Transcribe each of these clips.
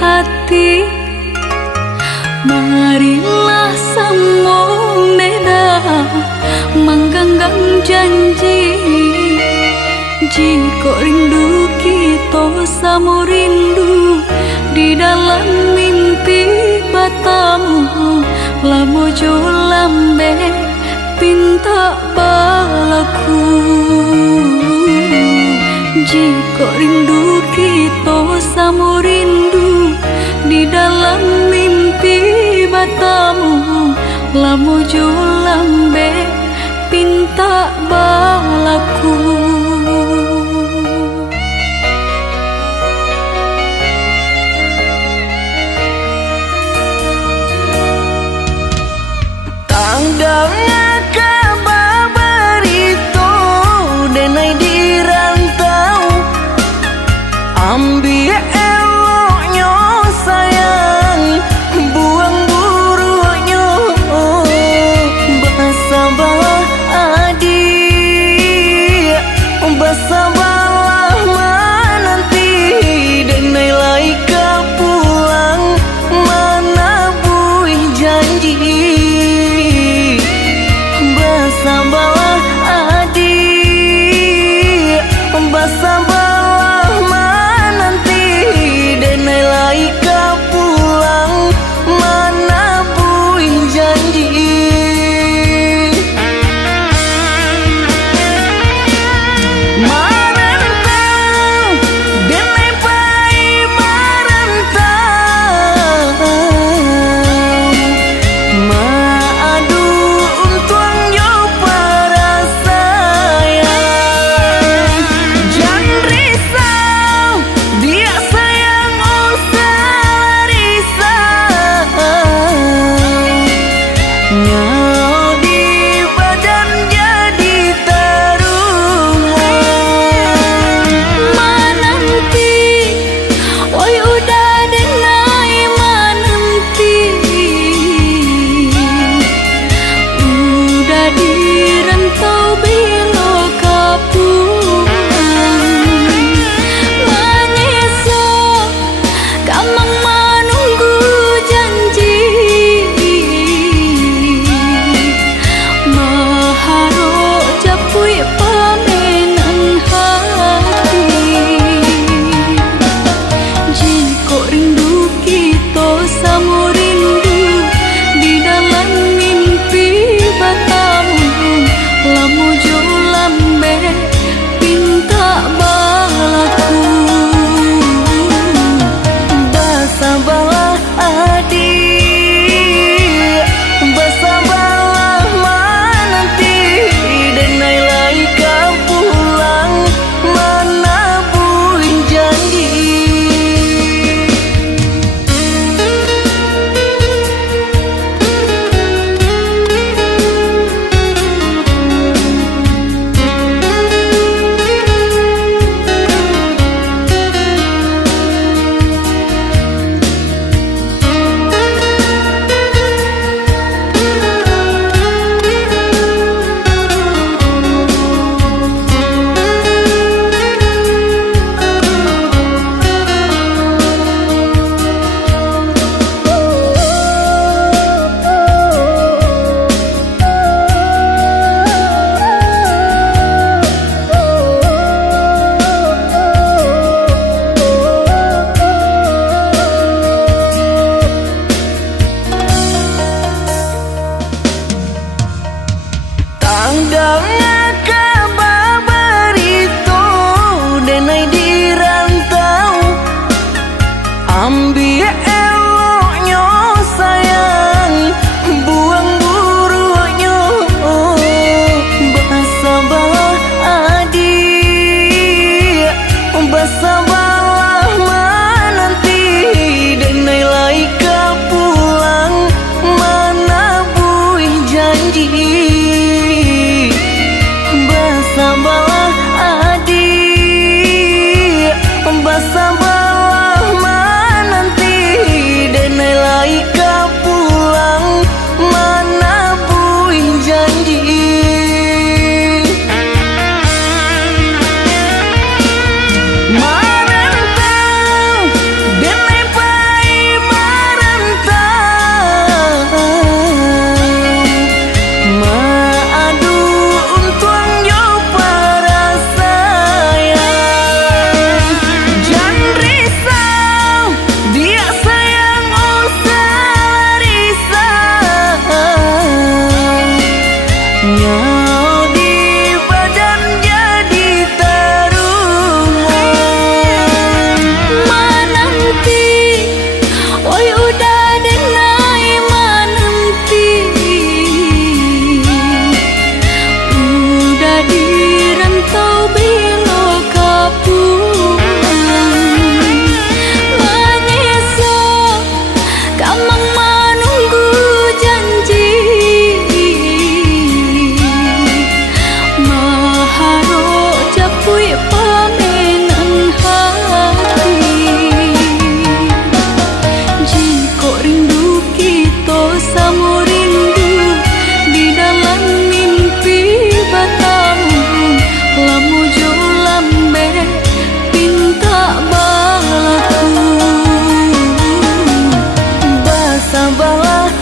hati. Marilah semua beda menggenggam janji. Jika rindu kita sama rindu di dalam mimpi batamu, lamo jo lambe pinta balaku. Jika rindu kita sama rindu di dalam mimpi batamu, lamo jo lambe pinta balaku. Tanggalnya kabar itu denai di rantau, ambil eloknya sayang, buang buruknya. Bersabarlah adik, bersabarlah menanti, denai laika pulang mana buih janji. Bersabarlah adik, bersabarlah menanti, denai laika pulang mana buih janji. Marantau, denai pai marantau, maadu untuang yo pai.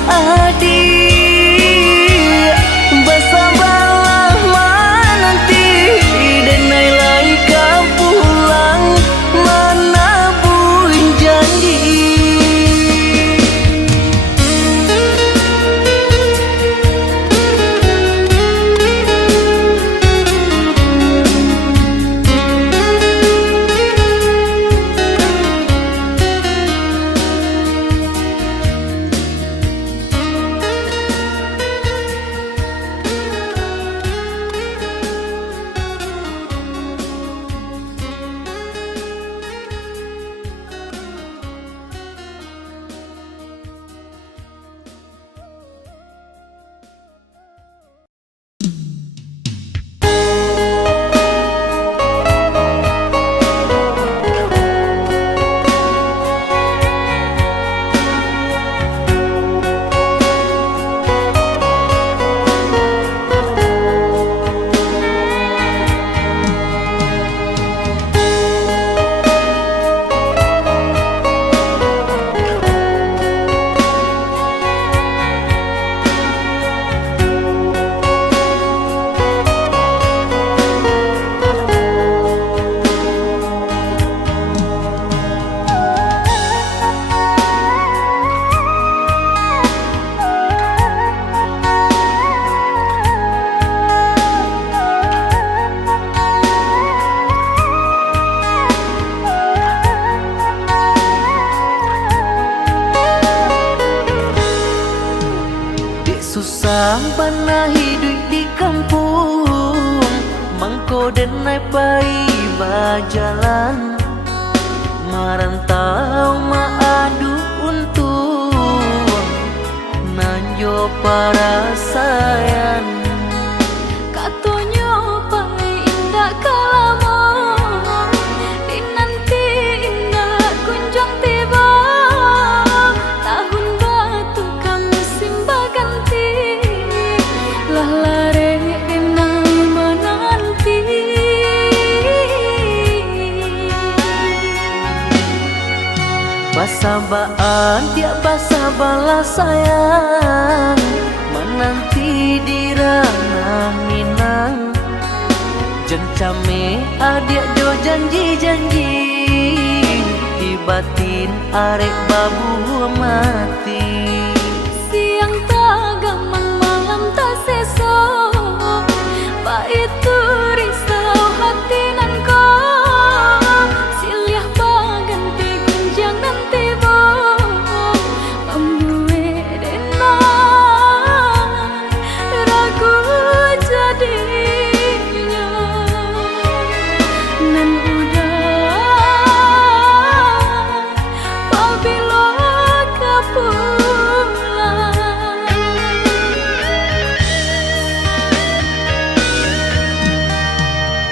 adik bersabarlah menanti denai lai kau pulang menabur janji. Susah pernah hidup di kampung mangko denai pai berjalan merantau maadu untung nanjo para sayang Katonyo pai indah kalamo dinanti indah kunjung tiba tahun batu kami simba ganti lah lare enai menanti basabaan tiap basabalah sayang menanti di ranah Minang jencame adik jo janji-janji di batin arek babu mati siang tak gamang malam tak sesok pak itu risau hati nan kau siliah baganti kunjang nanti bo membuat denai ragu jadinya nan udah pabilo kapulang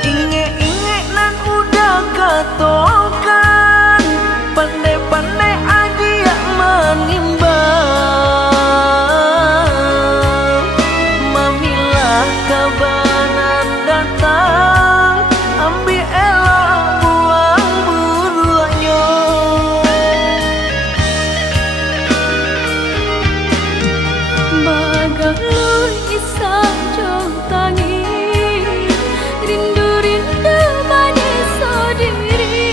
inge-inge nan udah katokan pandai-pandai adia menimbang mamilah kabanan datang ambil elok buang buruannya bagalur isa jong tangi rindu-rindu manis sendiri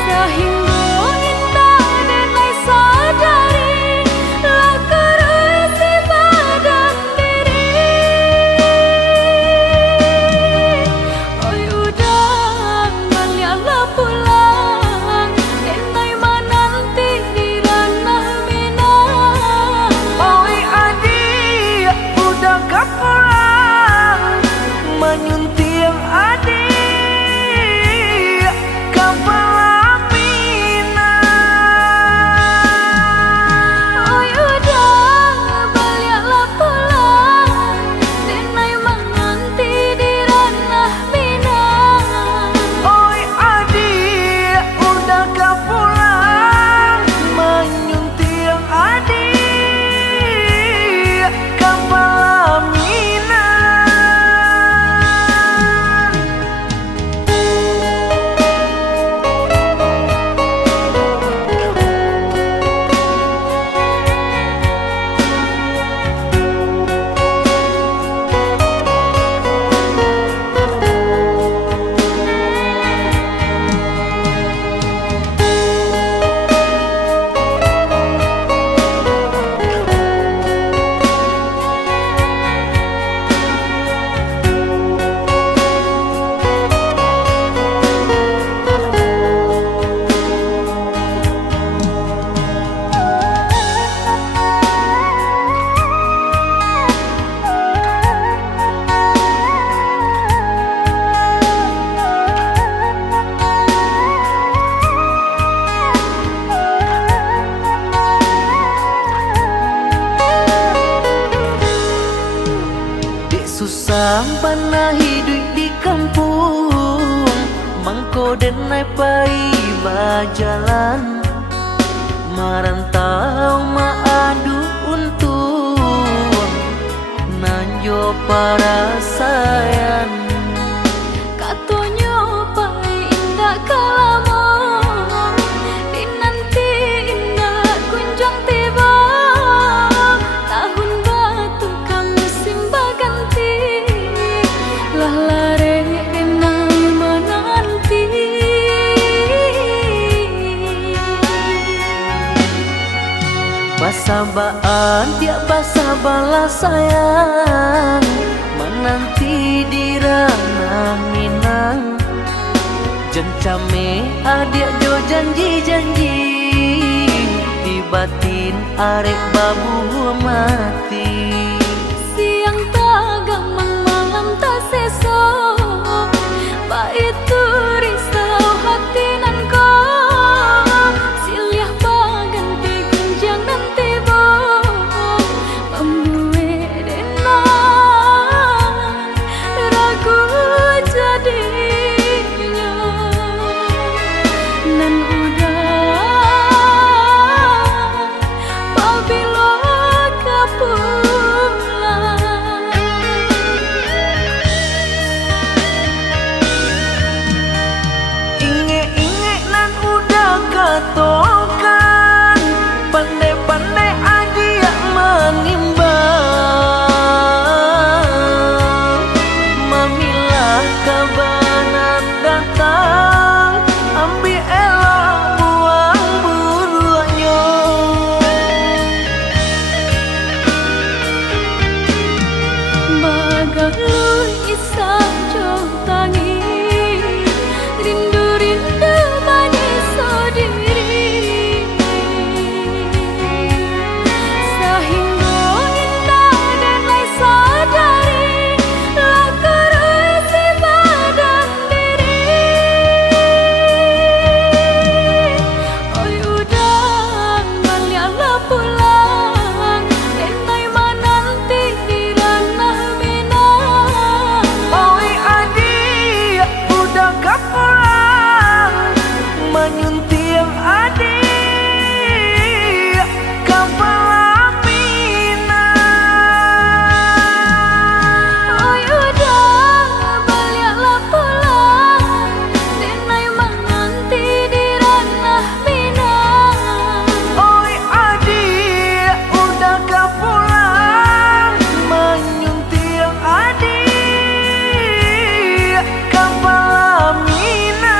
sehingga indah denai sadari laku si badan diri oi udah balialah pulang denai menanti di ranah Minang Susah pernah hidup di kampung, mangko denai pai bajalan, merantau maadu untung, nanjo para sayang. Katonyo pai indah kalamo, dinanti indah kunjung tiba. Tahun batu kang musim baganti, lah lare denai menanti. Basabaan tiap basa balas sayang, menanti di ranah Minang. Jencame adik jo janji-janji, di batin arek babu mati. Siang tak gamang malam tak sesok, pak itu risau hati nan kau. Siliah baganti kunjang nanti bo, membuat denai ragu jadinya. Nan udah pabilo kapulang. Inge-inge nan udah katokan, pandai-pandai adia menimbang. Mamilah kabanan datang, ambil elok buang buruannya. Bagalu isang jauh tangi, rindu-rindu menyesal diri. Sehingga indah denai sadari, lah kerusi badan diri. Oi udah baliaklah pulang, denai menanti di ranah Minang. Oi adik, udah gak pulang, menyunting adik kepala Minang. Oi udah baliaklah pulang, denai menanti di ranah Minang. Oi adik, udah gak pulang, menyunting adik kepala Minang.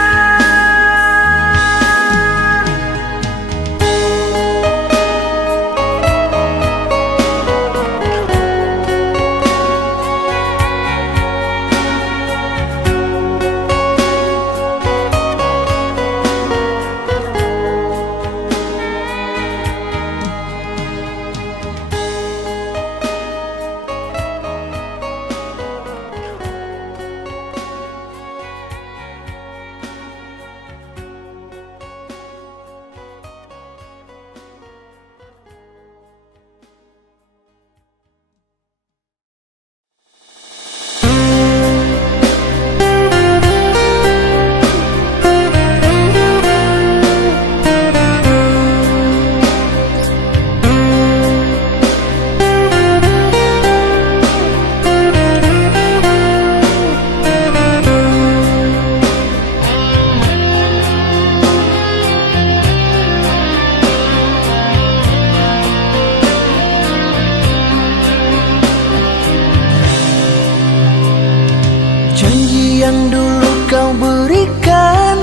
Janji yang dulu kau berikan,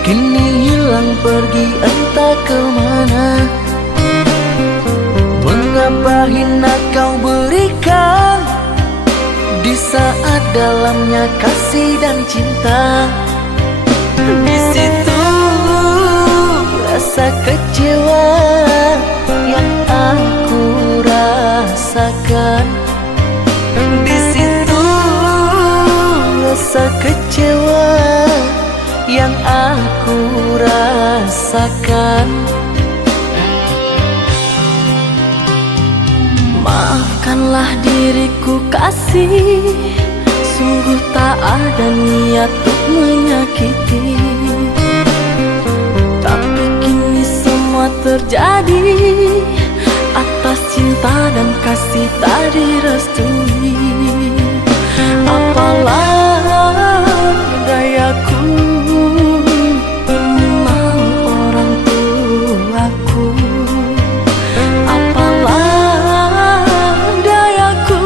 kini hilang pergi entah kemana. Mengapa hina kau berikan, di saat dalamnya kasih dan cinta. Di situ rasa kecewa yang aku rasakan. Di situ rasa kecewa yang aku rasakan. Maafkan Maafkanlah diriku kasih, sungguh tak ada niat untuk menyakiti. Tapi kini semua terjadi atas cinta dan kasih tak direstui. Apalah dayaku, ini mau orang tuaku. Apalah dayaku,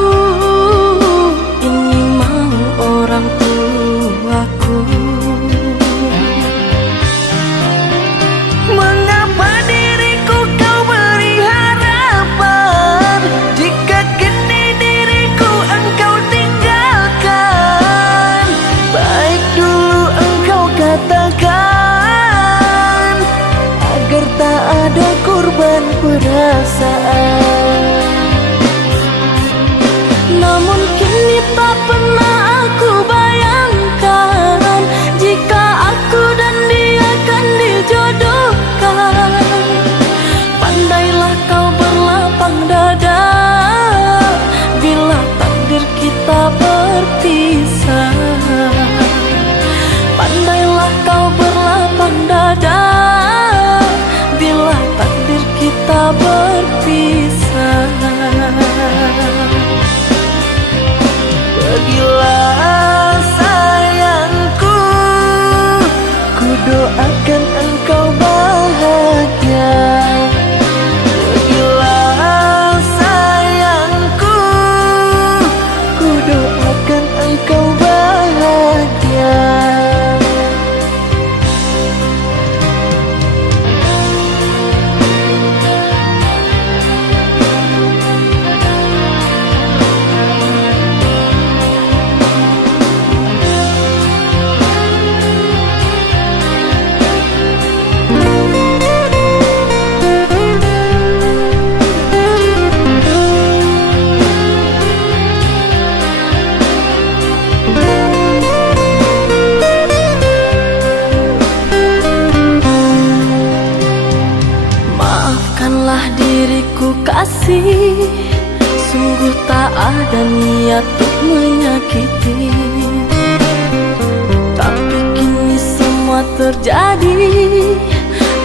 ini mau orang tuaku. Mengapa diriku kau beri harapan, jika kini diriku engkau tinggalkan? Baik dulu engkau katakan, agar tak ada korban perasaan. Namun kini tak pernah aku bayangkan, jika aku dan dia akan dijodohkan. Pandailah kau berlapang dada bila takdir kita berpisah. Pandailah kau berlapang dada bila takdir kita berpisah. Pergilah sayangku, ku doakan engkau bahagia. Pergilah sayangku, ku doakan engkau bahagia. Maafkanlah diriku kasih, sungguh tak ada niat untuk menyakiti. Tapi kini semua terjadi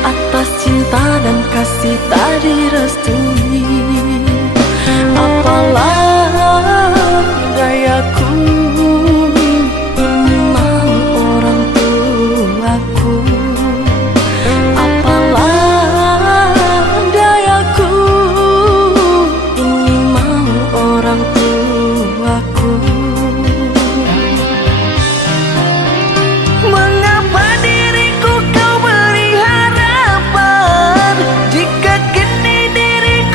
atas cinta dan kasih tak direstui. Apalah dayaku, ini mau orang tuaku. Apalah dayaku, ini mau orang tuaku. Mengapa diriku kau beri harapan, jika kini diriku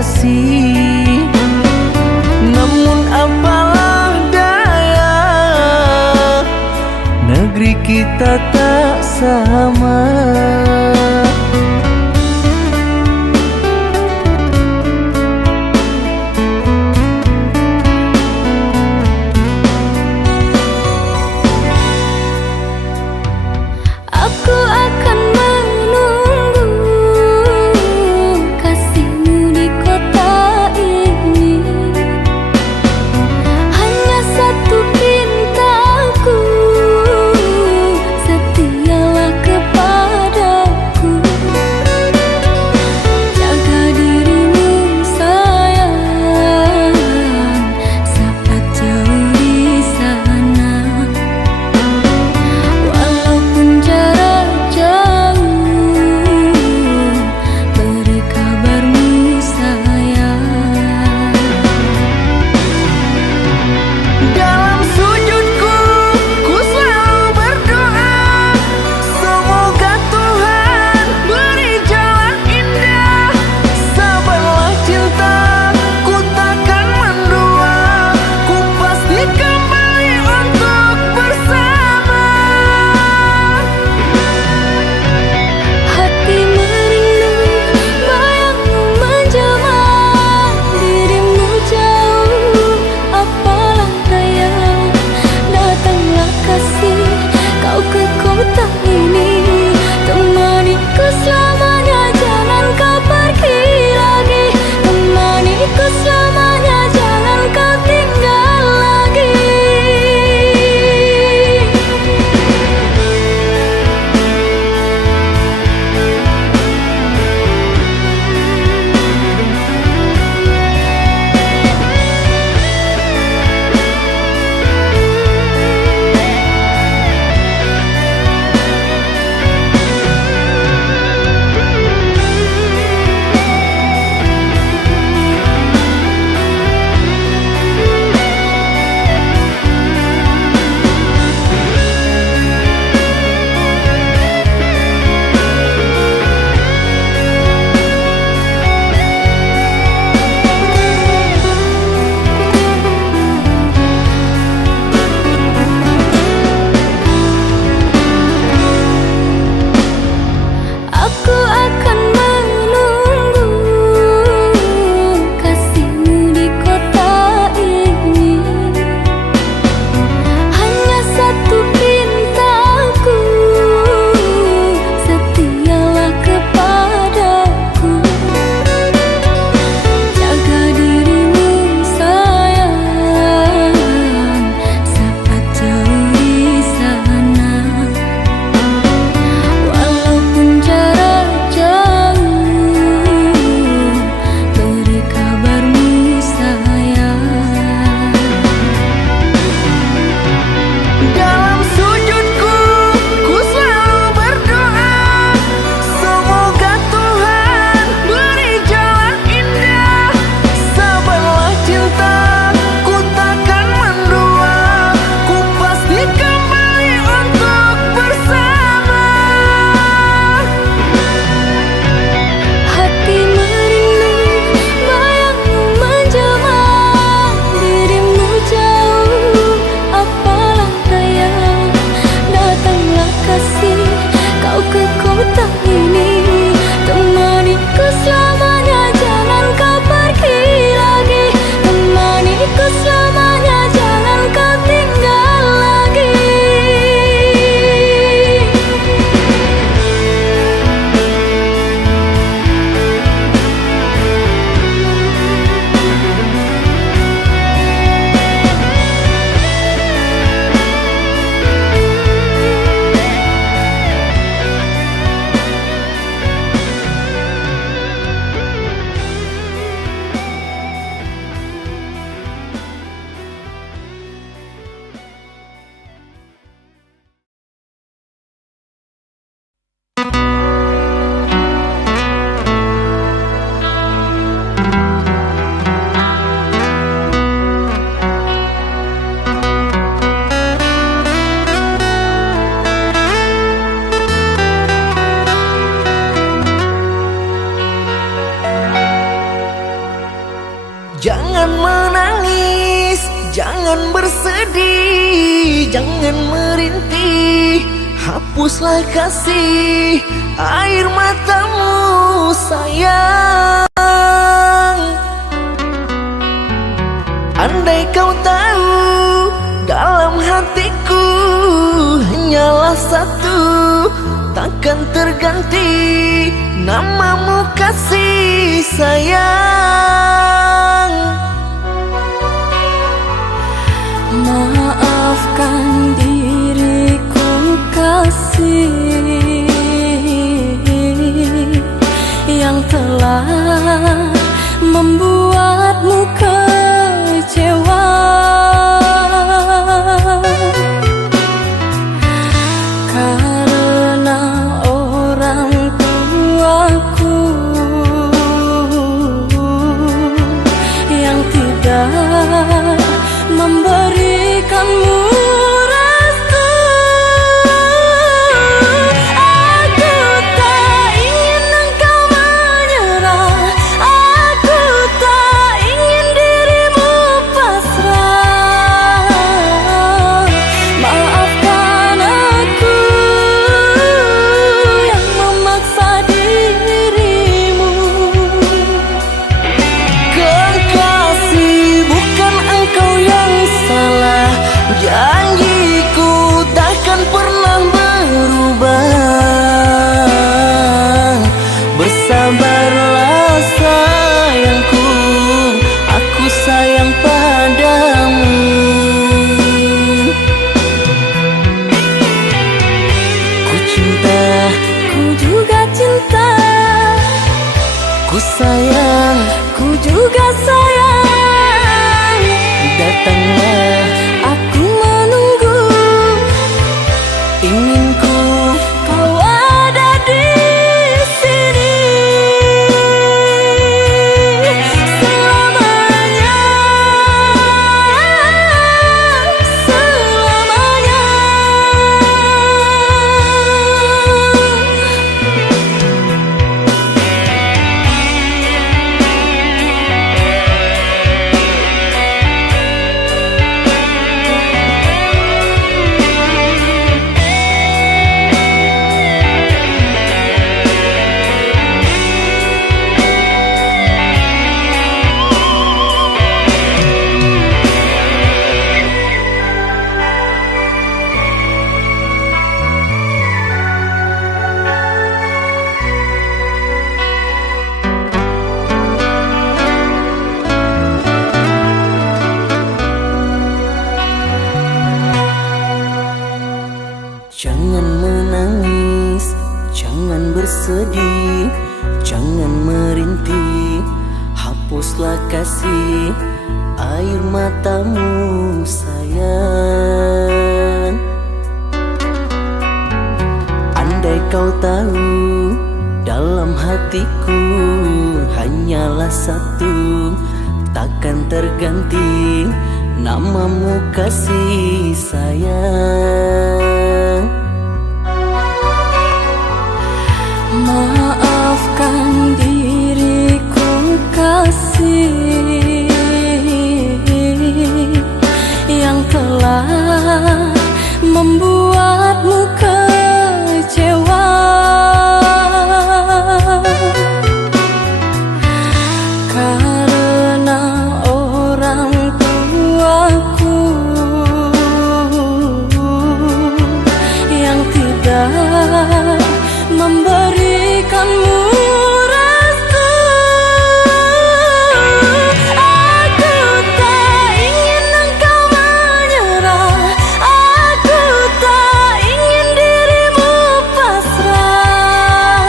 kasih. Namun apalah daya, negeri kita tak sama. Aku akan menunggu kasihmu di kota ini. Hanya satu pintaku, setialah kepada Jangan menangis, jangan bersedih, jangan merintih. Hapuslah kasih air matamu sayang. Andai kau tahu dalam hatiku hanyalah satu, takkan terganti namamu kasih sayang. Maafkan diriku kasih yang telah membuatmu kecewa. Karena orang tuaku yang tidak memberikanmu restu. Aku tak ingin engkau menyerah, aku tak ingin dirimu pasrah. Maafkan aku yang memaksa dirimu. Kekasih, bukan engkau yang salah. Janjiku takkan pernah berubah. Bersabarlah sayangku, aku sayang padamu. Ku cinta, Ku juga cinta, ku sayang. ku juga sayang. Datanglah, Aku menunggu, inginku kau ada di sini selamanya, selamanya. Jangan menangis, jangan bersedih, jangan merintih. Hapuslah kasih air matamu sayang. Andai kau tahu dalam hatiku hanyalah satu, takkan terganti namamu kasih sayang. Maafkan diriku kasih yang telah membuatmu kecewa. Karena orang tuaku yang tidak memberikanmu restu. Aku tak ingin engkau menyerah, aku tak ingin dirimu pasrah.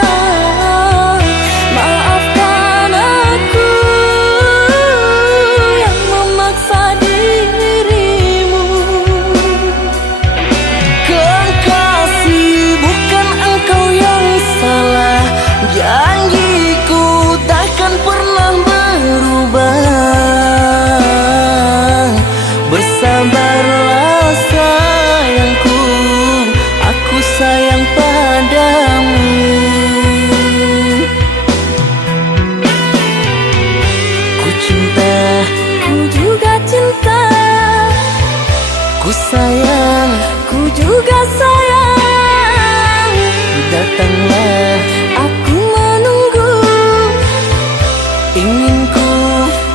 Maafkan aku yang memaksa dirimu. Kekasih, bukan engkau yang salah. Janjiku takkan pernah berubah. Bersabarlah sayangku, aku sayang padamu. Ku cinta, Ingin ku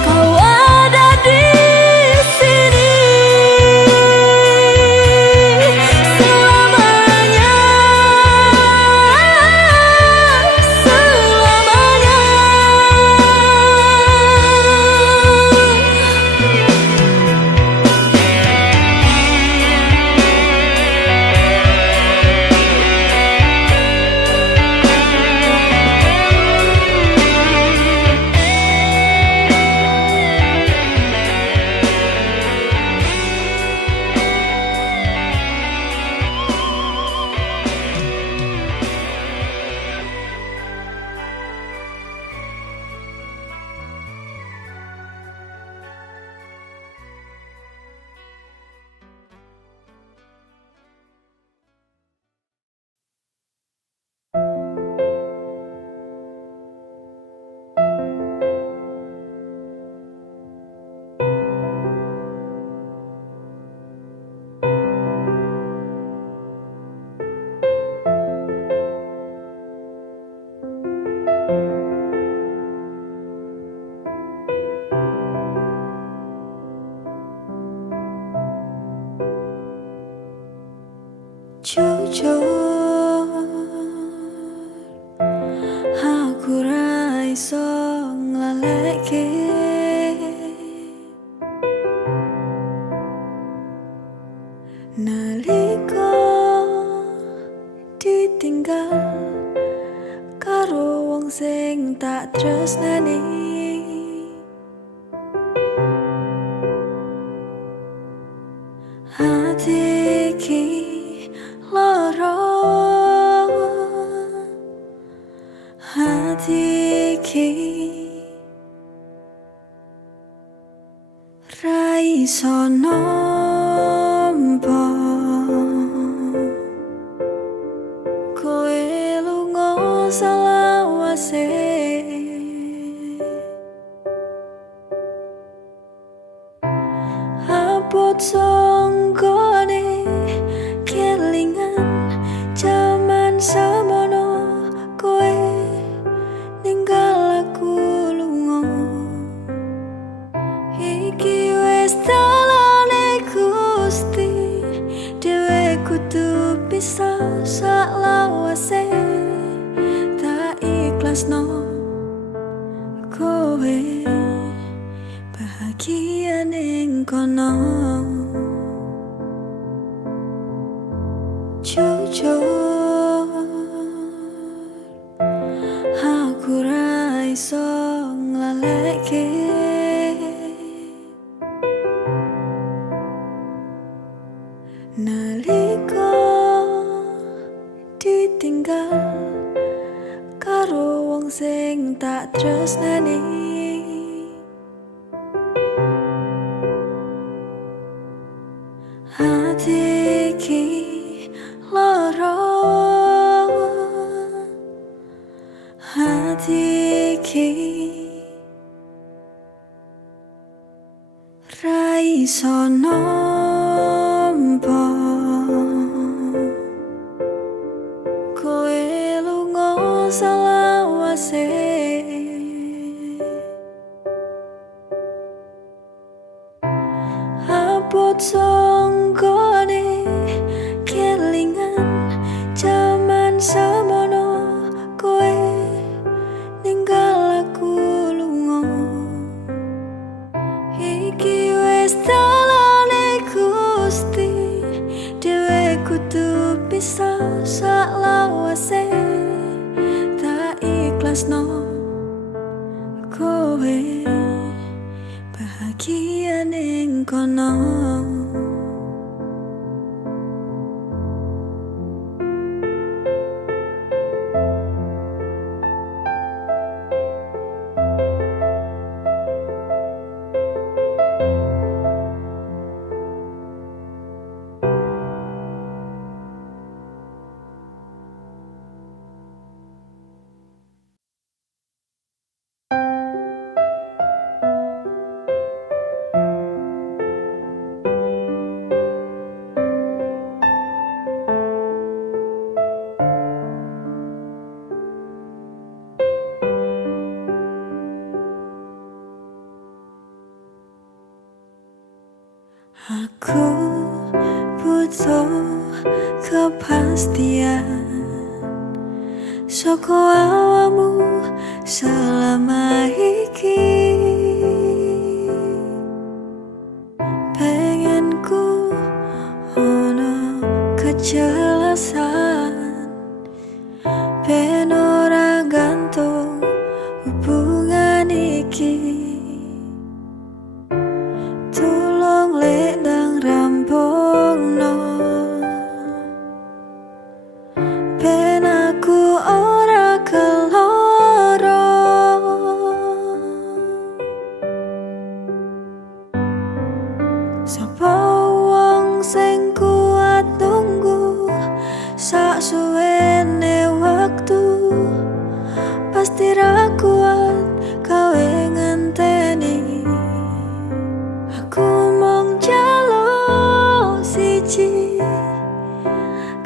kau ada di sini selamanya, selamanya. Jujur, aku ra iso nglaleke nalika ditinggal karo wong sing tak tresnani. Hati iki lara, hati iki ra iso nampa kowe lunga salawase. Abot songgone kelingan jaman semono kowe ninggal aku lunga. Iki wis dalane Gusti, dhewe kudu pisah salawase. Tak ikhlasno kowe bahagia ning kono. Jujur, aku ra iso nglaleke nalika ditinggal karo wong sing tak tresnani. Hati iki lara, hati iki ra iso nampa kowe lunga salawase. Abot songgone kelingan jaman semono kowe ninggal aku lunga. Iki wis dalane Gusti, dhewe kudu pisah salawase. Tak ikhlasno kowe bahagia ning kono. kepastian saka awakmu selama iki. Pengen ku ono kejelasan, ben ora gantung hubungan iki. Tulung lek ndang rampungno, ben aku ora keloro. Sapa wong sing kuat tunggu sak suwene waktu, pasti ra kuat kowe ngenteni. Aku mung njaluk siji,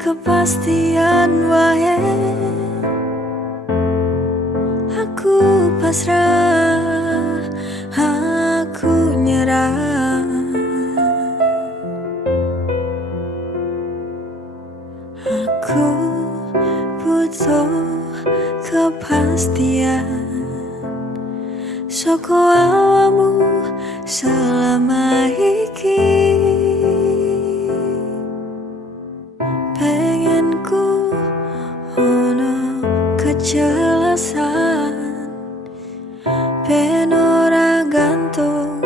kepastian wae. Aku pasrah, aku nyerah. Aku butuh kepastian saka awakmu selama iki. Pengen ku ono kejelasan, ben ora gantung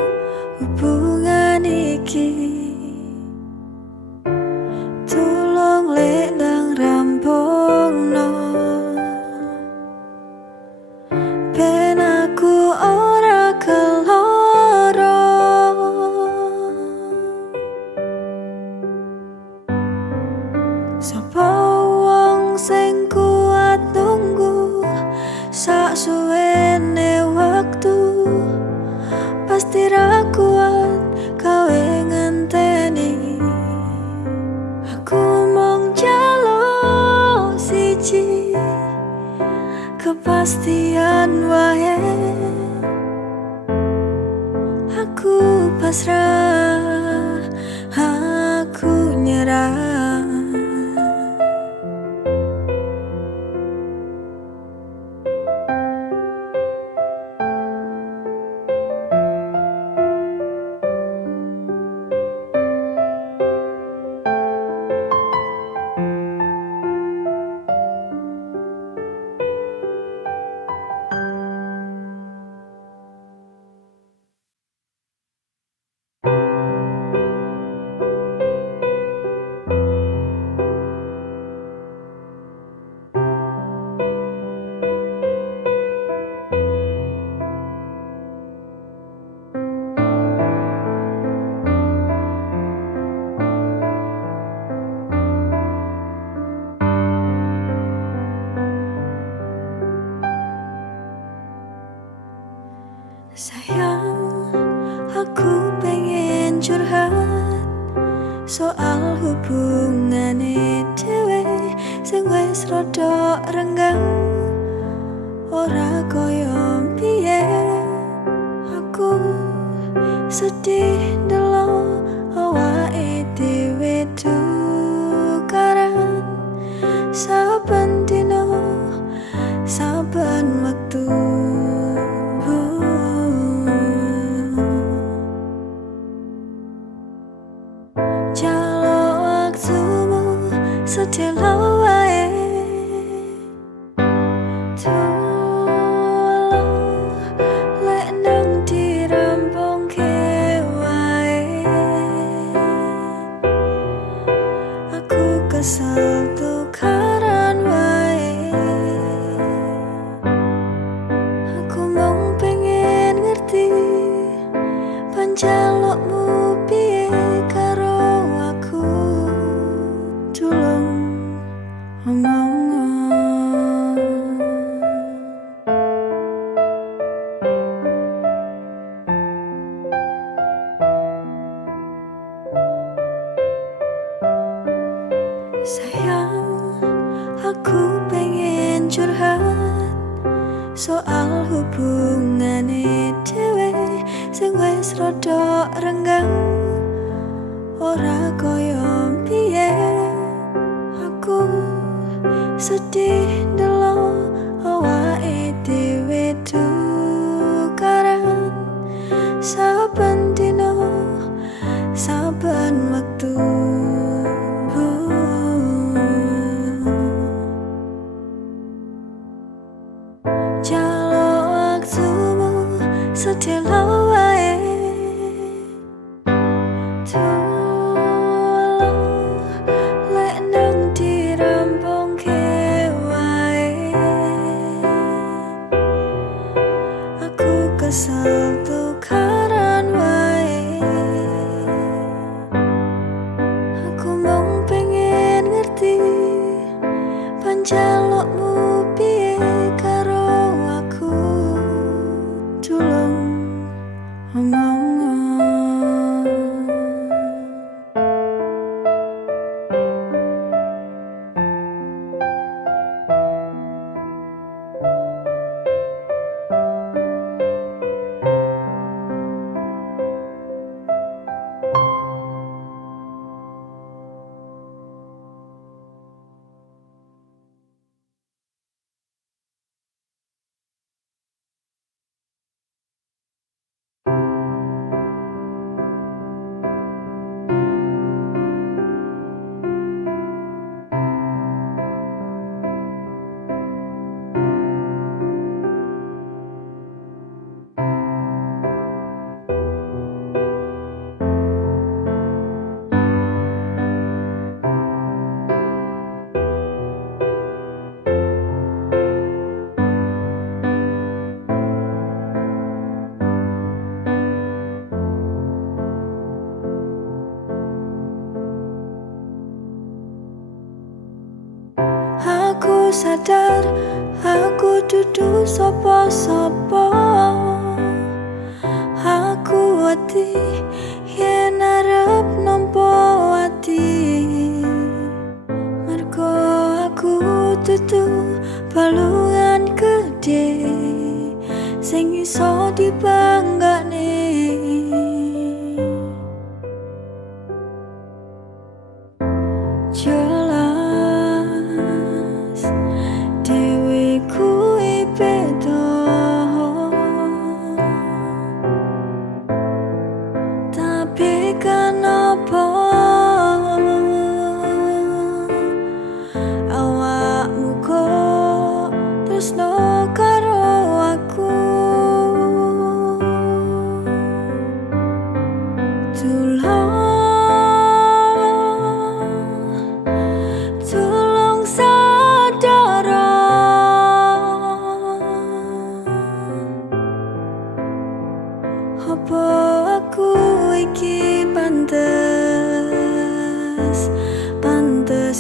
hubungan iki. Tulung lek ndang rampungno, ben aku ora keloro. Sapa wong sing kuat nunggu sak suwene waktu, pasti ra kuat kowe ngenteni. Aku mung njaluk siji, kepastian wae. Aku pasrah, aku nyerah. Sayang, aku pengen curhat soal hubungane dhewe sing wis rada renggang, ora koyo biyen. Aku sedih ndelok awake dhewe tukaran saben dina, saben wektu. Sedelo wae, tulung lek ndang dirampungke wae. Aku kesel tukaran wae. Aku mung pengen ngerti panjalukmu piye karo aku. Tulung sayang, aku pengen curhat soal hubungane dhewe sing wis rada renggang, ora koyo biyen. Aku Sedelo wae tulung lek nang dirampungke wae. Aku kesel tukaran wae. Aku mung pengen ngerti panjalukmu piye karo aku. Tulung omong. Aku sadar aku dudu sapa-sapa. Aku wedi yen arep nampa ati. Mergo aku dudu balungan gedhe sing iso dibanggane. Jelas dewe kuwi beda, tapi kenapa awakmu kok tresno karo aku. Tulung sadara, apa aku iki pantes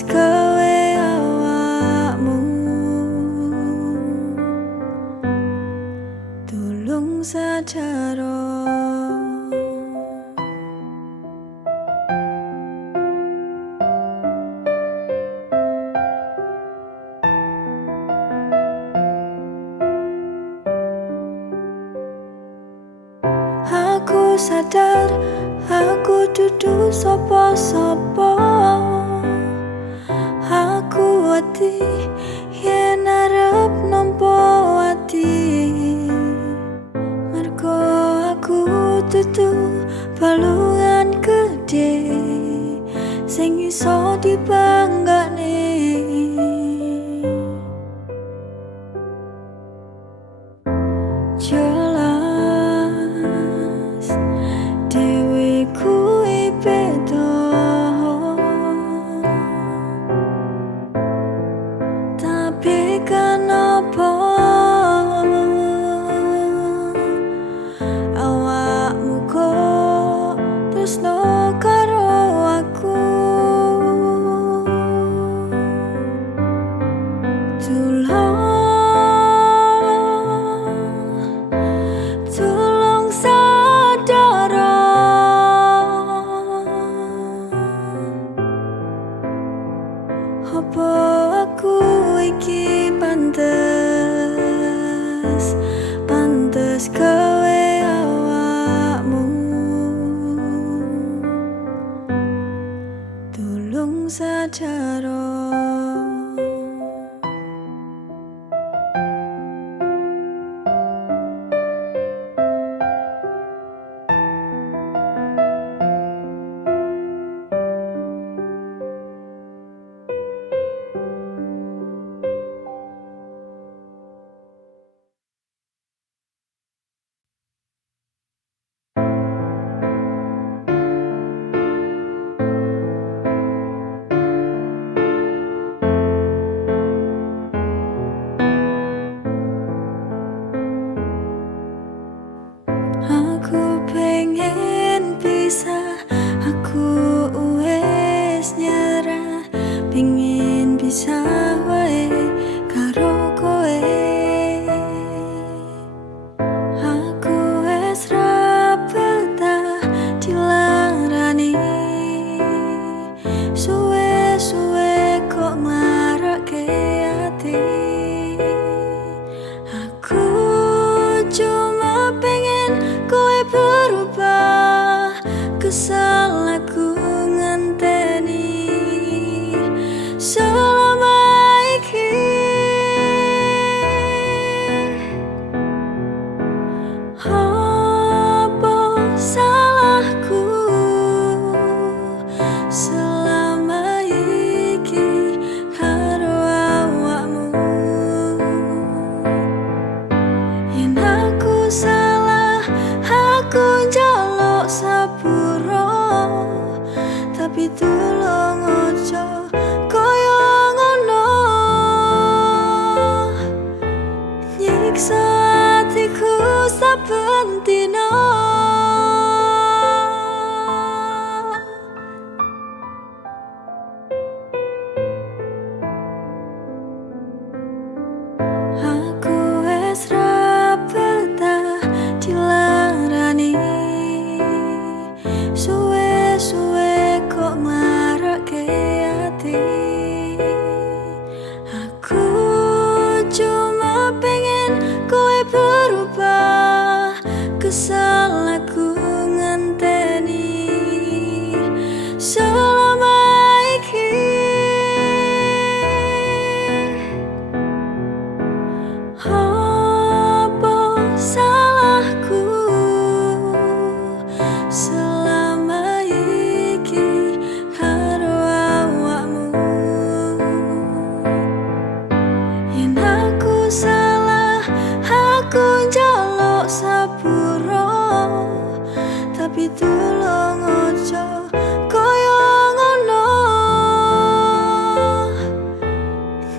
gawe awakmu. Tulung sadara. Aku sadar aku dudu sapa-sapa. Aku wedi yen arep nampa ati. Mergo aku dudu balungan gedhe sing iso dibanggane. Jelas dewe kuwi beda, tapi kenapa awakmu kok tresno karo aku. Tulung sadara, apa aku iki pantes gawe awakmu. Tulung sadara. Tapi tulung ojo koyo ngono, nyiksa atiku saben dina. Aku wes ra betah dilarani, suwe-suwe kok marake ati. Aku cuma pengen kowe berubah, kesal aku ngenteni selama iki. Apa salahku selama iki karo awakmu? Yen aku salah, aku njaluk sepuro, tapi tulung ojo koyo ngono,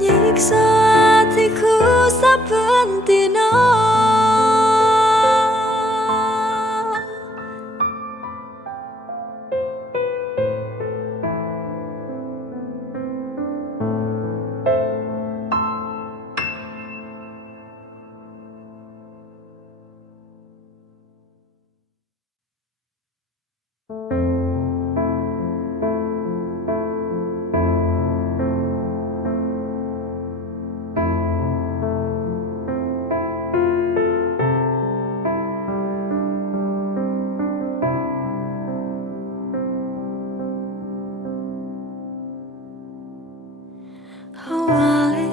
nyiksa atiku saben dina. Awale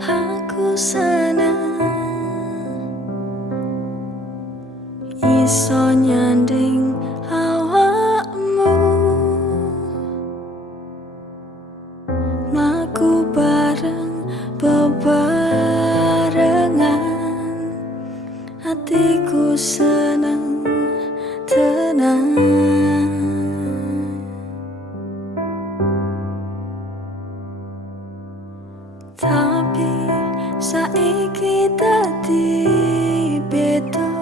aku seneng iso nyanding awakmu, mlaku bareng bebarengan, hatiku seneng tenang. Tapi saiki dadi beda,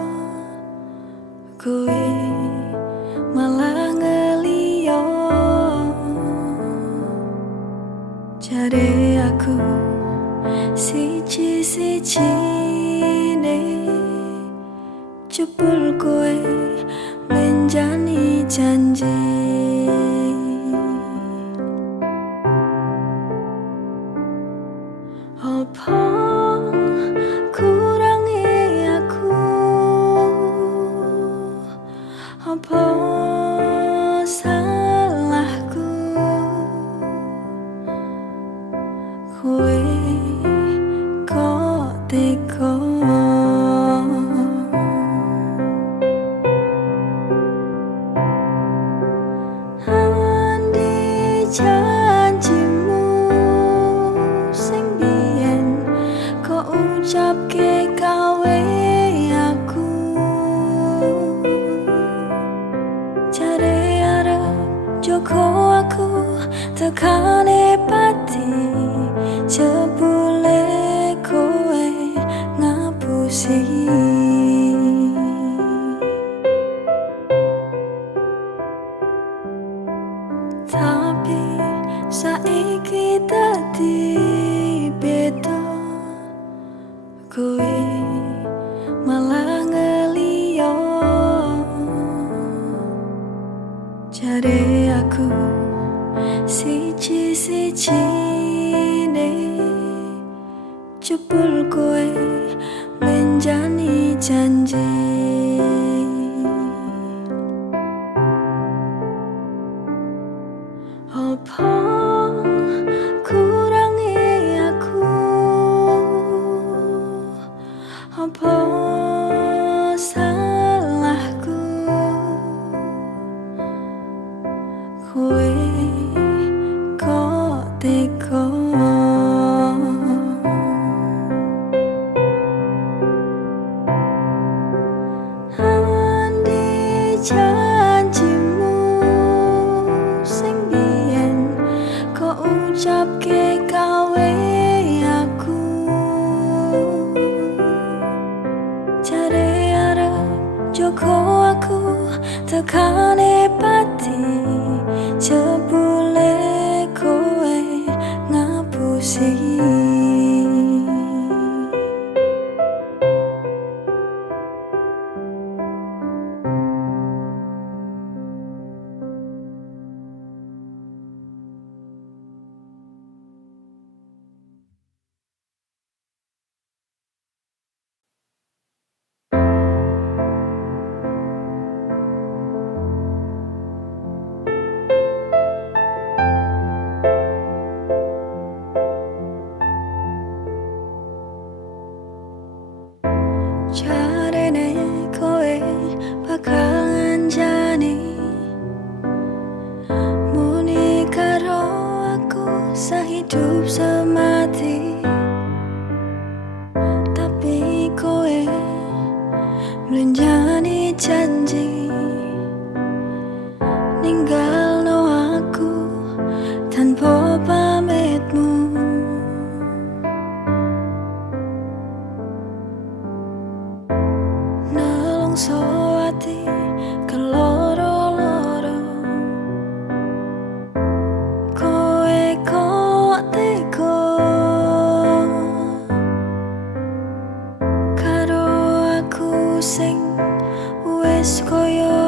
kowe malah ngeliyo. Jare aku siji-sijine jebul kowe menjani janji. Apa kurangi aku? Apa salahku? Kowe kok tega? Andi janjimu sing biyen kok ucapke gawe aku, jare arep joko aku tekane pati, jebule kowe ngapusi. Tapi saiki dadi beda, kowe malah ngeliyo. Jare aku siji-sijine jebul kowe menjani janji. Apa kurangi aku? Apa salahku? Kowe kok tega? Andi janjimu sing Joko aku tekane pati, jebule kowe ngapusi. Jarene kowe bakal nganjani muni karo aku sehidup semati. Tapi kowe melenjani janji ninggalno aku tanpa pamitmu. Nelongso ati keloro-loro, kowe kok tega karo aku sing wis koyo